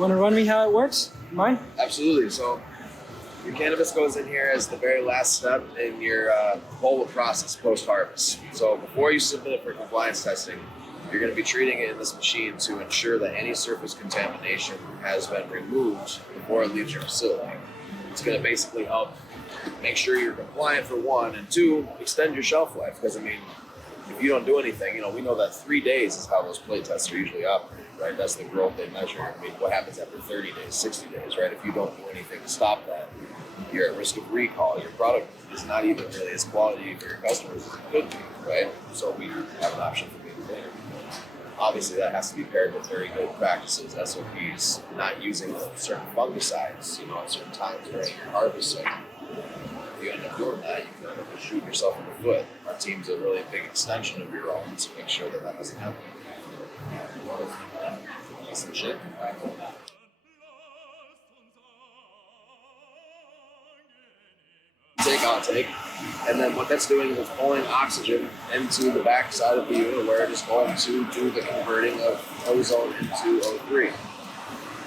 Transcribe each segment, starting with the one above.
You want to run me how it works? Mind? Absolutely. So your cannabis goes in here as the very last step in your whole process post-harvest. So before you submit it for compliance testing, you're going to be treating it in this machine to ensure that any surface contamination has been removed before it leaves your facility. It's going to basically help make sure you're compliant for one, and two, extend your shelf life. Because I mean, if you don't do anything, we know that 3 days is how those plate tests are usually operated, right? That's the growth they measure. I mean, what happens after 30 days, 60 days, right? If you don't do anything to stop that, you're at risk of recall. Your product is not even really as quality for your customers as it could be, right? So we have an option for being cleaner. Obviously, that has to be paired with very good practices, SOPs, not using certain fungicides, at certain times during your harvest cycle. If you end up doing that, you can end up shooting yourself in the foot. Our team's a really big extension of your own, so make sure that that doesn't happen. Some shit. Take, and then what that's doing is it's pulling oxygen into the back side of the unit where it is going to do the converting of ozone into O3.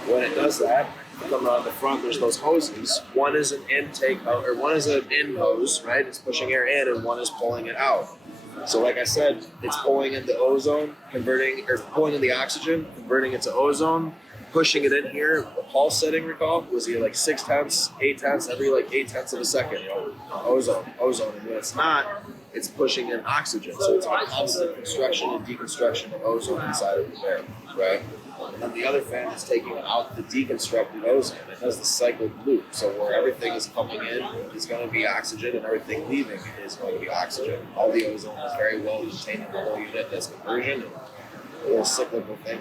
When it does that, come around the front, there's those hoses. One is an intake, or one is an in hose, right? It's pushing air in, and one is pulling it out. So like I said, it's pulling in the ozone, pulling in the oxygen, converting it to ozone, pushing it in here. The pulse setting, recall, was either like 6 tenths, 8 tenths, every like 8 tenths of a second, ozone. And when it's not, it's pushing in oxygen. So it's a constant construction and deconstruction of ozone inside of the barrel, right? And then the other fan is taking out the deconstructed ozone. It does the cycled loop. So where everything is coming in is going to be oxygen, and everything leaving is going to be oxygen. All the ozone is very well contained in the whole unit. That's conversion. And a cyclical thing.